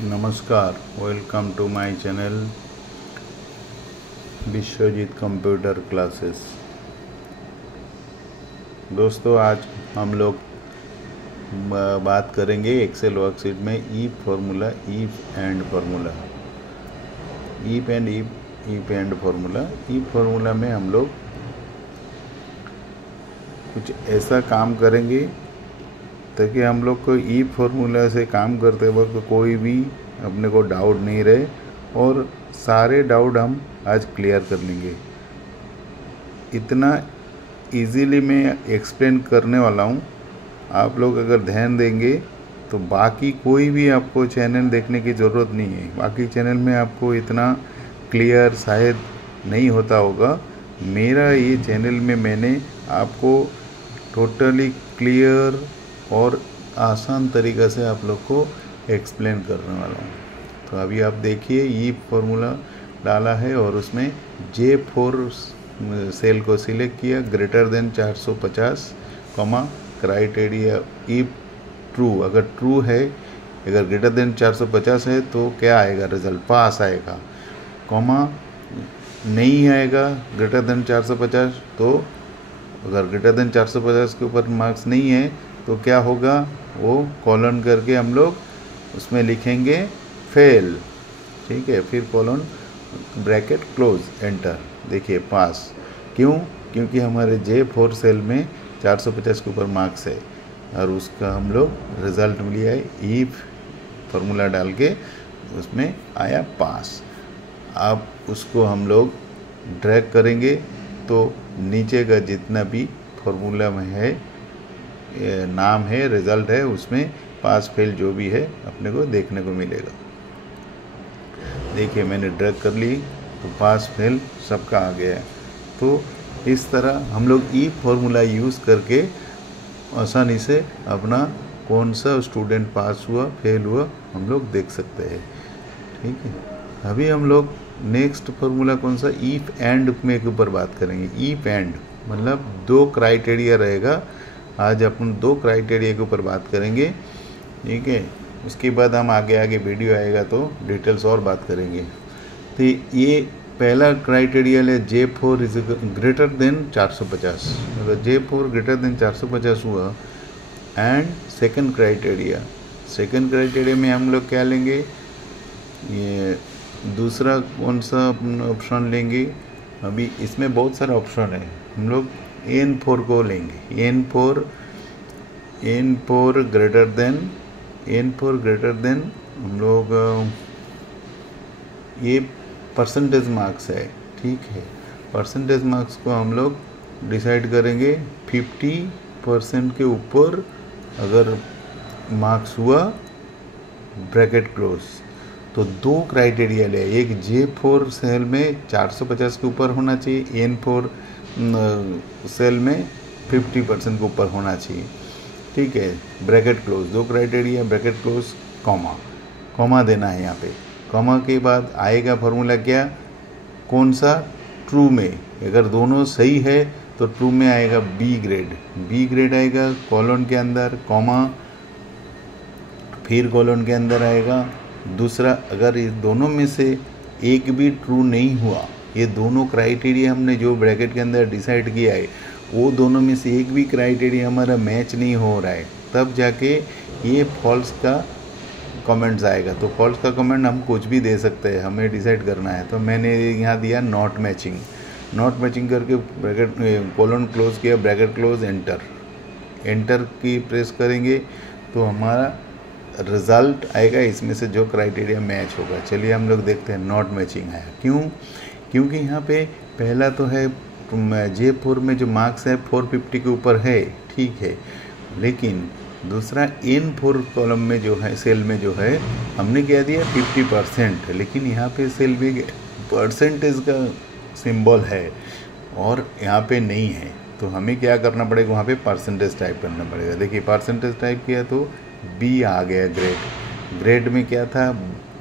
नमस्कार, welcome to my channel Vishwajeet computer classes. दोस्तों, आज हम लोग बात करेंगे एक्सेल वर्कशीट में if formula, if and formula, if and formula. If formula में हम लोग कुछ ऐसा काम करेंगे ताकि हम लोग को ई फार्मूला से काम करते वक्त कोई भी अपने को डाउट नहीं रहे, और सारे डाउट हम आज क्लियर कर लेंगे। इतना इजीली मैं एक्सप्लेन करने वाला हूँ, आप लोग अगर ध्यान देंगे तो बाकी कोई भी आपको चैनल देखने की ज़रूरत नहीं है। बाकी चैनल में आपको इतना क्लियर शायद नहीं होता होगा। मेरा ये चैनल में मैंने आपको टोटली क्लियर और आसान तरीक़ा से आप लोग को एक्सप्लेन करने वाला हूँ। तो अभी आप देखिए, ये फार्मूला डाला है और उसमें J4 सेल को सिलेक्ट किया, greater than 450, criteria if true. अगर ट्रू है, अगर ग्रेटर देन 450 है तो क्या आएगा, रिजल्ट पास आएगा। नहीं आएगा ग्रेटर देन 450, तो अगर ग्रेटर देन 450 के ऊपर मार्क्स नहीं है तो क्या होगा, वो कॉलन करके हम लोग उसमें लिखेंगे फेल। ठीक है, फिर कॉलन ब्रैकेट क्लोज, एंटर। देखिए पास। क्यों? क्योंकि हमारे J4 सेल में 450 के ऊपर मार्क्स है और उसका हम लोग रिज़ल्ट लिया है, ईफ फार्मूला डाल के उसमें आया पास। अब उसको हम लोग ड्रैग करेंगे तो नीचे का जितना भी फार्मूला में है, नाम है, रिज़ल्ट है, उसमें पास फेल जो भी है अपने को देखने को मिलेगा। देखिए मैंने ड्रैग कर ली तो पास फेल सबका आ गया है। तो इस तरह हम लोग ई फार्मूला यूज़ करके आसानी से अपना कौन सा स्टूडेंट पास हुआ फेल हुआ हम लोग देख सकते हैं। ठीक है, अभी हम लोग नेक्स्ट फार्मूला कौन सा, ईफ एंड में के ऊपर बात करेंगे। ईफ एंड मतलब दो क्राइटेरिया रहेगा। आज अपन दो क्राइटेरिया के ऊपर बात करेंगे। ठीक है, उसके बाद हम आगे वीडियो आएगा तो डिटेल्स और बात करेंगे। तो ये पहला क्राइटेरिया है J4 इज ग्रेटर देन 450। अगर J4 ग्रेटर देन 450 हुआ, एंड सेकंड क्राइटेरिया में हम लोग क्या लेंगे, ये दूसरा कौन सा ऑप्शन लेंगे। अभी इसमें बहुत सारा ऑप्शन है, हम लोग N4 को लेंगे। N4 ग्रेटर देन हम लोग ये परसेंटेज मार्क्स है। ठीक है, परसेंटेज मार्क्स को हम लोग डिसाइड करेंगे 50% के ऊपर अगर मार्क्स हुआ, ब्रैकेट क्लोज। तो दो क्राइटेरिया ले, एक J4 सेल में 450 के ऊपर होना चाहिए, N4 सेल में 50% के ऊपर होना चाहिए। ठीक है, ब्रैकेट क्लोज, दो क्राइटेरिया, ब्रैकेट क्लोज, कॉमा देना है यहाँ पे। कॉमा के बाद आएगा फार्मूला क्या, कौन सा, ट्रू में। अगर दोनों सही है तो ट्रू में आएगा बी ग्रेड आएगा कॉलन के अंदर, कॉमा, फिर कॉलन के अंदर आएगा दूसरा। अगर इस दोनों में से एक भी ट्रू नहीं हुआ, ये दोनों क्राइटेरिया हमने जो ब्रैकेट के अंदर डिसाइड किया है, वो दोनों में से एक भी क्राइटेरिया हमारा मैच नहीं हो रहा है, तब जाके ये फॉल्स का कमेंट्स आएगा। तो फॉल्स का कमेंट हम कुछ भी दे सकते हैं, हमें डिसाइड करना है। तो मैंने यहाँ दिया नॉट मैचिंग करके ब्रैकेट कॉलन क्लोज किया, ब्रैकेट क्लोज, एंटर की प्रेस करेंगे तो हमारा रिज़ल्ट आएगा इसमें से जो क्राइटेरिया मैच होगा। चलिए हम लोग देखते हैं, नॉट मैचिंग आया। क्यों? क्योंकि यहाँ पे पहला तो है J4 में जो मार्क्स है 450 के ऊपर है, ठीक है, लेकिन दूसरा N4 कॉलम में जो है, सेल में जो है, हमने क्या दिया 50%, लेकिन यहाँ पे सेल में परसेंटेज का सिंबल है और यहाँ पे नहीं है। तो हमें क्या करना पड़ेगा, वहाँ पे परसेंटेज टाइप करना पड़ेगा। देखिए परसेंटेज टाइप किया तो बी आ गया। ग्रेड में क्या था,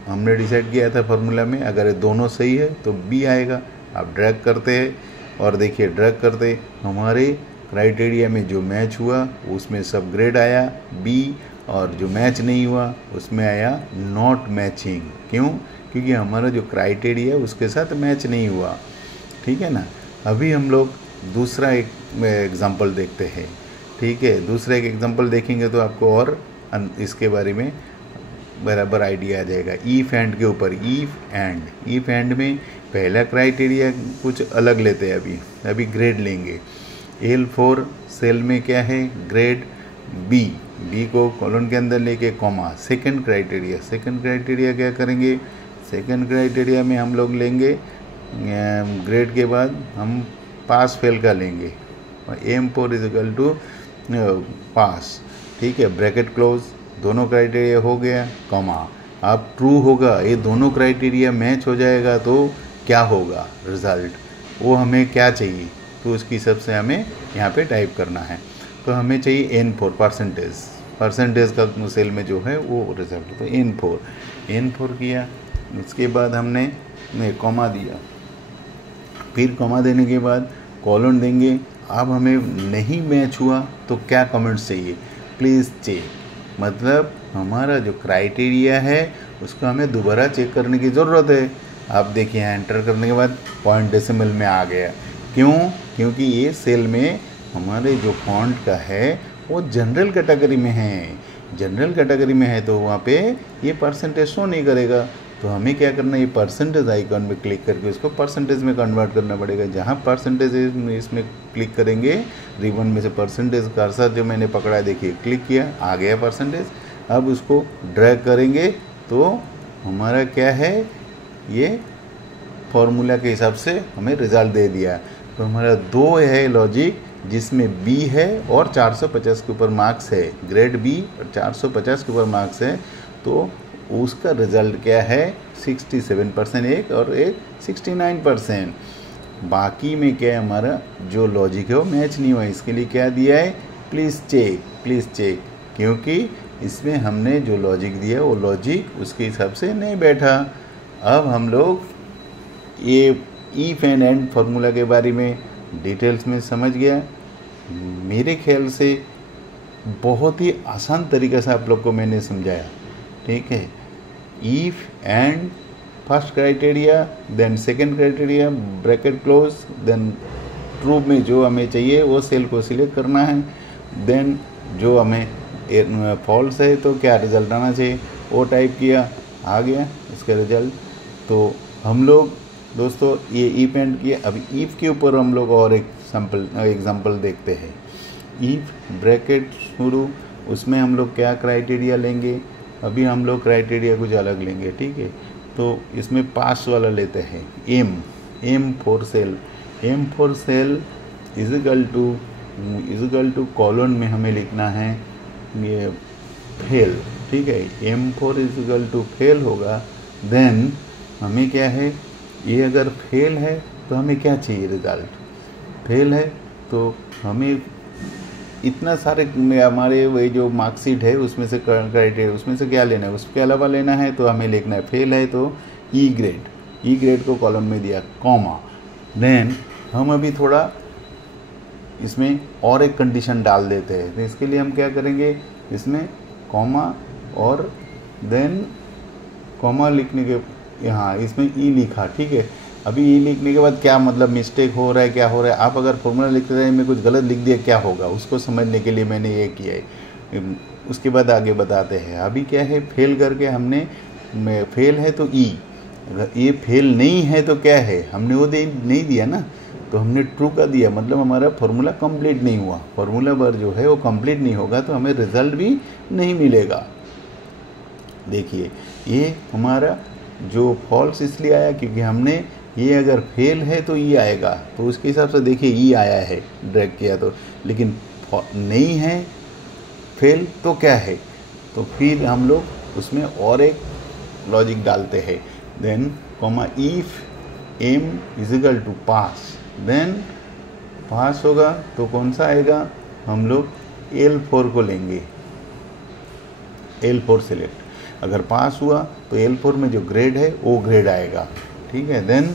हमने डिसाइड किया था फार्मूला में, अगर ये दोनों सही है तो बी आएगा। आप ड्रैग करते हैं और देखिए ड्रैग करते हमारे क्राइटेरिया में जो मैच हुआ उसमें सब ग्रेड आया बी, और जो मैच नहीं हुआ उसमें आया नॉट मैचिंग। क्यों? क्योंकि हमारा जो क्राइटेरिया है उसके साथ मैच नहीं हुआ। ठीक है ना। अभी हम लोग दूसरा एक एग्जांपल देखते हैं। ठीक है, दूसरा एक एग्जांपल देखेंगे तो आपको और इसके बारे में बराबर आइडिया आ जाएगा। ईफ एंड के ऊपर, ईफ एंड में पहला क्राइटेरिया कुछ अलग लेते हैं। अभी ग्रेड लेंगे। L4 सेल में क्या है? ग्रेड बी को कॉलन के अंदर लेके कॉमा। सेकंड क्राइटेरिया क्या करेंगे? सेकंड क्राइटेरिया में हम लोग लेंगे ग्रेड के बाद हम पास फेल का लेंगे। M4 इज इक्वल टू पास। ठीक है, ब्रैकेट क्लोज, दोनों क्राइटेरिया हो गया, कॉमा। अब ट्रू होगा, ये दोनों क्राइटेरिया मैच हो जाएगा तो क्या होगा रिजल्ट, वो हमें क्या चाहिए, तो उसकी हिसाब से हमें यहाँ पे टाइप करना है। तो हमें चाहिए N4 परसेंटेज का सेल में जो है वो रिजल्ट। तो N4 किया, इसके बाद हमने कॉमा दिया, फिर कॉमा देने के बाद कॉलन देंगे। अब हमें नहीं मैच हुआ तो क्या कमेंट्स चाहिए? प्लीज़ चेक, मतलब हमारा जो क्राइटेरिया है उसको हमें दोबारा चेक करने की ज़रूरत है। आप देखिए यहाँ एंटर करने के बाद पॉइंट डेसिमल में आ गया। क्यों? क्योंकि ये सेल में हमारे जो फॉन्ट का है वो जनरल कैटेगरी में है, तो वहाँ पे ये परसेंटेज शो नहीं करेगा। तो हमें क्या करना है? ये परसेंटेज आइकॉन में क्लिक करके उसको परसेंटेज में कन्वर्ट करना पड़ेगा। जहाँ परसेंटेज इसमें क्लिक करेंगे, रिबन में से परसेंटेज कर्सर जो मैंने पकड़ा है, देखिए क्लिक किया, आ गया परसेंटेज। अब उसको ड्रैग करेंगे तो हमारा क्या है, ये फॉर्मूला के हिसाब से हमें रिजल्ट दे दिया। तो हमारा 2 है लॉजिक, जिसमें बी है और 450 के ऊपर मार्क्स है, ग्रेड बी और 450 के ऊपर मार्क्स है। तो उसका रिजल्ट क्या है? 67% एक और एक 69%। बाकी में क्या है, हमारा जो लॉजिक है वो मैच नहीं हुआ। इसके लिए क्या दिया है? प्लीज़ चेक, क्योंकि इसमें हमने जो लॉजिक दिया वो लॉजिक उसके हिसाब से नहीं बैठा। अब हम लोग ये ईफ एंड एंड फार्मूला के बारे में डिटेल्स में समझ गया। मेरे ख्याल से बहुत ही आसान तरीके से आप लोग को मैंने समझाया। ठीक है, if and first criteria, then second criteria, bracket close, then true में जो हमें चाहिए वो सेल को सिलेक्ट करना है, देन जो हमें फॉल्स है तो क्या रिजल्ट आना चाहिए वो टाइप किया, आ गया इसका रिजल्ट। तो हम लोग दोस्तों ये ईफ एंड किया। अभी ईफ के ऊपर हम लोग और एक एग्जांपल देखते हैं। ईफ ब्रैकेट शुरू, उसमें हम लोग क्या क्राइटेरिया लेंगे? अभी हम लोग क्राइटेरिया कुछ अलग लेंगे। ठीक है, तो इसमें पास वाला लेते हैं। M4 cell is equal to colon में हमें लिखना है ये फेल। ठीक है, M4 is equal to fail होगा। देन हमें क्या है, ये अगर फेल है तो हमें क्या चाहिए? रिजल्ट फेल है तो हमें इतना सारे हमारे वही जो मार्कशीट है उसमें से क्राइटेरिया उसमें से क्या लेना है, उसके अलावा लेना है। तो हमें लिखना है फेल है तो ई ग्रेड को कॉलम में दिया, कॉमा। देन हम अभी थोड़ा इसमें और एक कंडीशन डाल देते हैं। तो इसके लिए हम क्या करेंगे, इसमें कॉमा और देन कॉमा लिखने के यहाँ इसमें ई लिखा। ठीक है, अभी ई लिखने के बाद क्या मतलब मिस्टेक हो रहा है, क्या हो रहा है? आप अगर फॉर्मूला लिखते रहे में कुछ गलत लिख दिया क्या होगा, उसको समझने के लिए मैंने ये किया है। उसके बाद आगे बताते हैं। अभी क्या है, फेल करके हमने फेल है तो ई, अगर ये फेल नहीं है तो क्या है, हमने वो नहीं दिया ना, तो हमने ट्रू का दिया, मतलब हमारा फॉर्मूला कंप्लीट नहीं हुआ। फॉर्मूला बार जो है वो कंप्लीट नहीं होगा तो हमें रिजल्ट भी नहीं मिलेगा। देखिए ये हमारा जो फॉल्स इसलिए आया क्योंकि हमने ये अगर फेल है तो ई आएगा, तो उसके हिसाब से देखिए ई आया है ड्रैग किया तो, लेकिन नहीं है फेल तो क्या है, तो फिर हम लोग उसमें और एक लॉजिक डालते हैं। Then comma if M is equal to pass, then pass होगा तो कौन सा आएगा, हम लोग L4 को लेंगे, L4 सेलेक्ट। अगर पास हुआ तो L4 में जो ग्रेड है वो ग्रेड आएगा। ठीक है, देन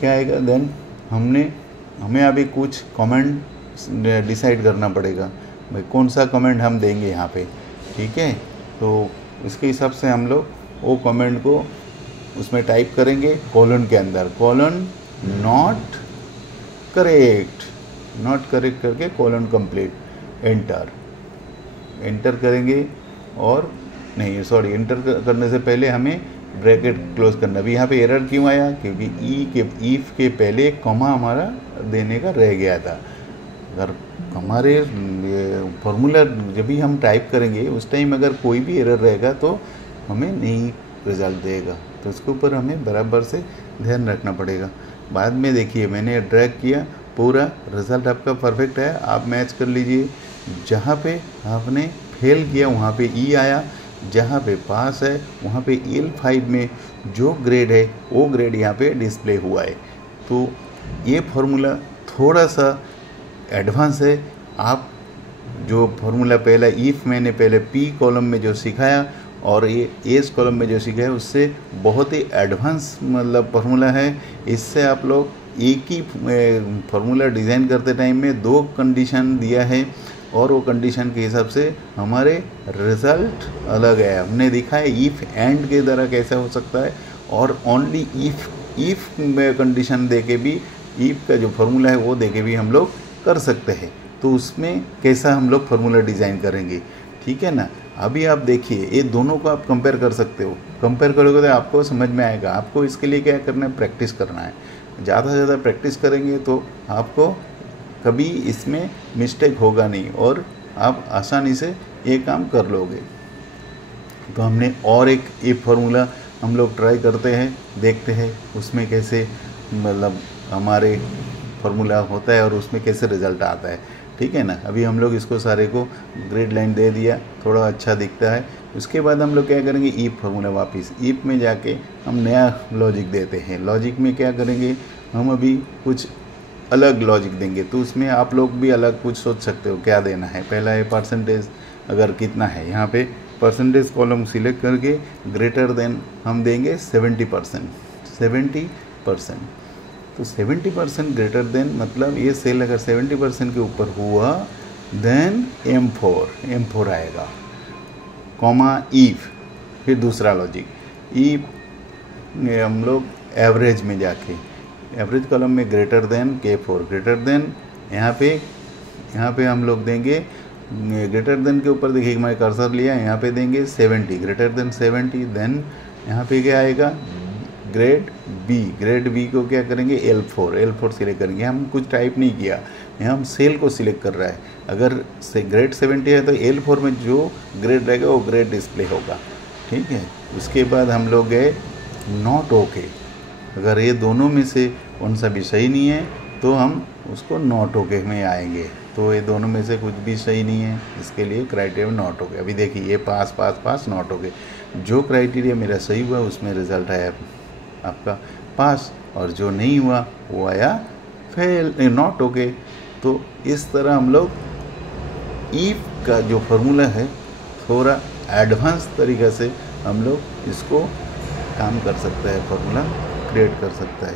क्या आएगा, देन हमें अभी कुछ कमेंट डिसाइड करना पड़ेगा, भाई कौन सा कमेंट हम देंगे यहाँ पे। ठीक है। तो इसके हिसाब से हम लोग वो कमेंट को उसमें टाइप करेंगे कॉलन के अंदर, कॉलन नॉट करेक्ट करके कॉलन कंप्लीट, एंटर करेंगे। और नहीं सॉरी, एंटर करने से पहले हमें ब्रैकेट क्लोज करना। अभी यहाँ पे एरर क्यों आया, क्योंकि ईफ के पहले कॉमा हमारा देने का रह गया था। अगर हमारे फॉर्मूला जब भी हम टाइप करेंगे उस टाइम अगर कोई भी एरर रहेगा तो हमें नहीं रिजल्ट देगा, तो इसके ऊपर हमें बराबर से ध्यान रखना पड़ेगा। बाद में देखिए मैंने ड्रैग किया, पूरा रिज़ल्ट आपका परफेक्ट है। आप मैच कर लीजिए, जहाँ पे आपने फेल किया वहाँ पे ई आया, जहाँ पे पास है वहाँ पे L5 में जो ग्रेड है वो ग्रेड यहाँ पे डिस्प्ले हुआ है। तो ये फॉर्मूला थोड़ा सा एडवांस है। आप जो फॉर्मूला पहला इफ़ मैंने पहले पी कॉलम में जो सिखाया और ये एस कॉलम में जो सीखा है उससे बहुत ही एडवांस मतलब फार्मूला है। इससे आप लोग एक ही फार्मूला डिज़ाइन करते टाइम में 2 कंडीशन दिया है और वो कंडीशन के हिसाब से हमारे रिज़ल्ट अलग है। हमने दिखा है इफ़ एंड के द्वारा कैसा हो सकता है, और ओनली इफ़ कंडीशन दे के भी इफ़ का जो फार्मूला है वो दे के भी हम लोग कर सकते हैं। तो उसमें कैसा हम लोग फार्मूला डिज़ाइन करेंगे, ठीक है ना। अभी आप देखिए ये दोनों को आप कंपेयर कर सकते हो, कंपेयर करोगे तो आपको समझ में आएगा। आपको इसके लिए क्या करना है, प्रैक्टिस करना है। ज़्यादा से ज़्यादा प्रैक्टिस करेंगे तो आपको कभी इसमें मिस्टेक होगा नहीं और आप आसानी से ये काम कर लोगे। तो हमने और एक ये फार्मूला हम लोग ट्राई करते हैं, देखते हैं उसमें कैसे मतलब हमारे फार्मूला होता है और उसमें कैसे रिज़ल्ट आता है, ठीक है ना। अभी हम लोग इसको सारे को ग्रेड लाइन दे दिया, थोड़ा अच्छा दिखता है। उसके बाद हम लोग क्या करेंगे, ईफ फार्मूला वापस ईफ में जाके हम नया लॉजिक देते हैं। लॉजिक में क्या करेंगे, हम अभी कुछ अलग लॉजिक देंगे। तो उसमें आप लोग भी अलग कुछ सोच सकते हो क्या देना है। पहला है परसेंटेज, अगर कितना है यहाँ पे परसेंटेज कॉलम सिलेक्ट करके ग्रेटर देन हम देंगे 70%। तो 70% ग्रेटर देन मतलब ये सेल अगर 70% के ऊपर हुआ देन M4 आएगा, कॉमा ईफ। फिर दूसरा लॉजिक ईफ हम लोग एवरेज में जाके एवरेज कॉलम में greater than K4, greater than यहाँ पे हम लोग देंगे ग्रेटर देन के ऊपर देखिए मैं कर्सर लिया, यहाँ पे देंगे 70, ग्रेटर देन 70। देन यहाँ पे क्या आएगा, ग्रेड बी को क्या करेंगे L4 सिलेक्ट करेंगे। हम कुछ टाइप नहीं किया, यहाँ हम सेल को सिलेक्ट कर रहा है। अगर से ग्रेड 70 है तो L4 में जो ग्रेड रहेगा वो ग्रेड डिस्प्ले होगा, ठीक है। उसके बाद हम लोग गए नॉट ओके। अगर ये दोनों में से कौन सा भी सही नहीं है तो हम उसको नॉट ओके में आएंगे। तो ये दोनों में से कुछ भी सही नहीं है, इसके लिए क्राइटेरिया नॉट ओके। अभी देखिए ये पास नॉट ओके, जो क्राइटेरिया मेरा सही हुआ उसमें रिजल्ट आया आपका पास, और जो नहीं हुआ वो आया फेल, नॉट ओके। तो इस तरह हम लोग ईफ का जो फार्मूला है थोड़ा एडवांस तरीक़े से हम लोग इसको काम कर सकते हैं, फार्मूला क्रिएट कर सकता है,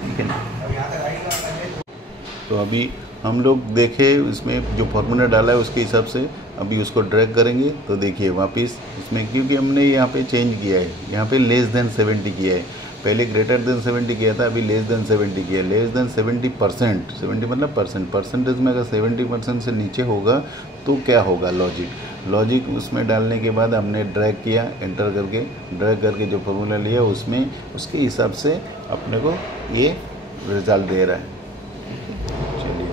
ठीक है ना। तो अभी हम लोग देखें उसमें जो फार्मूला डाला है उसके हिसाब से अभी उसको ड्रैग करेंगे। तो देखिए वापस इसमें क्योंकि हमने यहाँ पे चेंज किया है, यहाँ पे लेस देन 70 किया है, पहले ग्रेटर देन 70 किया था, अभी लेस देन 70 किया है। लेस देन 70%, 70 मतलब परसेंटेज में अगर 70% से नीचे होगा तो क्या होगा, लॉजिक उसमें डालने के बाद हमने ड्रैग किया, एंटर करके ड्रैग करके जो फार्मूला लिया उसमें उसके हिसाब से अपने को ये रिजल्ट दे रहा है। चलिए,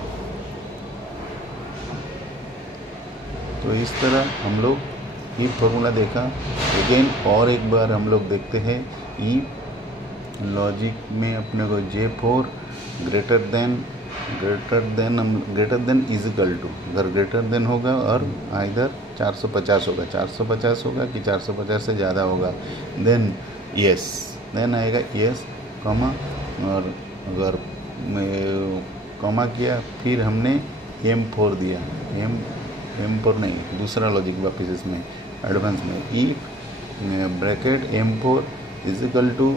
तो इस तरह हम लोग ये फार्मूला देखा। अगेन और एक बार हम लोग देखते हैं ई लॉजिक में अपने को J4 greater than equal to, अगर ग्रेटर देन होगा और इधर 450 होगा, 450 होगा कि 450 से ज़्यादा होगा देन यस, देन आएगा यस कॉमा, और अगर कॉमा किया फिर हमने M4 दिया, M4 नहीं दूसरा लॉजिक वापस इसमें एडवांस में if bracket M4 equal to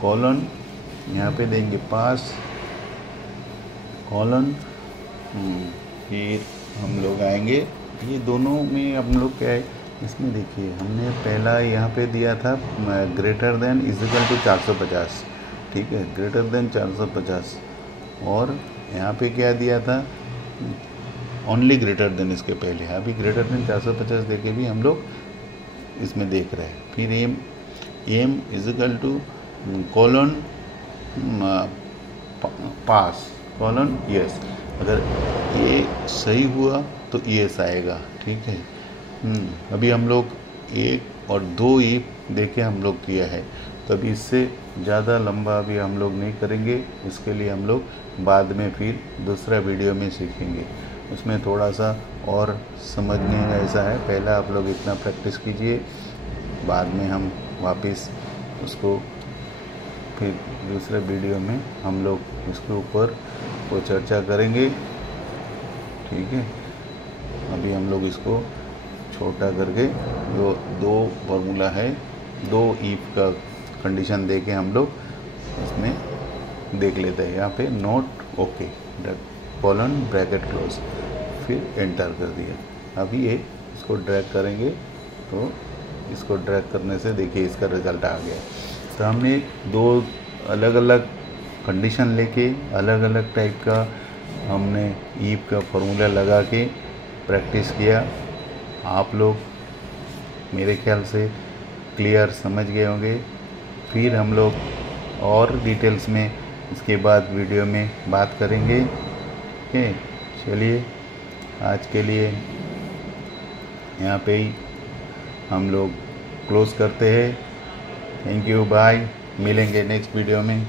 colon, यहाँ पे देंगे पास कॉलन, फिर हम लोग आएंगे, ये दोनों में हम लोग क्या है, इसमें देखिए हमने पहला यहाँ पे दिया था ग्रेटर देन इक्वल टू 450, ठीक है, ग्रेटर देन 450, और यहाँ पे क्या दिया था, ओनली ग्रेटर देन इसके पहले, अभी ग्रेटर देन 450 देके भी हम लोग इसमें देख रहे हैं। फिर M equal to colon pass colon yes, अगर ये सही हुआ तो यस आएगा, ठीक है। अभी हम लोग 1 और 2 ई देके हम लोग किया है, तो अभी इससे ज़्यादा लंबा अभी हम लोग नहीं करेंगे, इसके लिए हम लोग बाद में फिर दूसरा वीडियो में सीखेंगे, उसमें थोड़ा सा और समझने का ऐसा है, पहला आप लोग इतना प्रैक्टिस कीजिए, बाद में हम वापस उसको फिर दूसरे वीडियो में हम लोग इसके ऊपर को चर्चा करेंगे, ठीक है। अभी हम लोग इसको छोटा करके जो 2 फार्मूला है, 2 इफ का कंडीशन दे के हम लोग इसमें देख लेते हैं। यहाँ पे note okay, colon bracket close, फिर एंटर कर दिया। अभी ये इसको ड्रैग करेंगे तो इसको ड्रैग करने से देखिए इसका रिज़ल्ट आ गया। तो हमने 2 अलग अलग कंडीशन लेके अलग अलग टाइप का हमने ईफ का फॉर्मूला लगा के प्रैक्टिस किया। आप लोग मेरे ख्याल से क्लियर समझ गए होंगे। फिर हम लोग और डिटेल्स में इसके बाद वीडियो में बात करेंगे, ठीक है। चलिए आज के लिए यहाँ पे ही हम लोग क्लोज करते हैं। थैंक यू, बाय, मिलेंगे नेक्स्ट वीडियो में।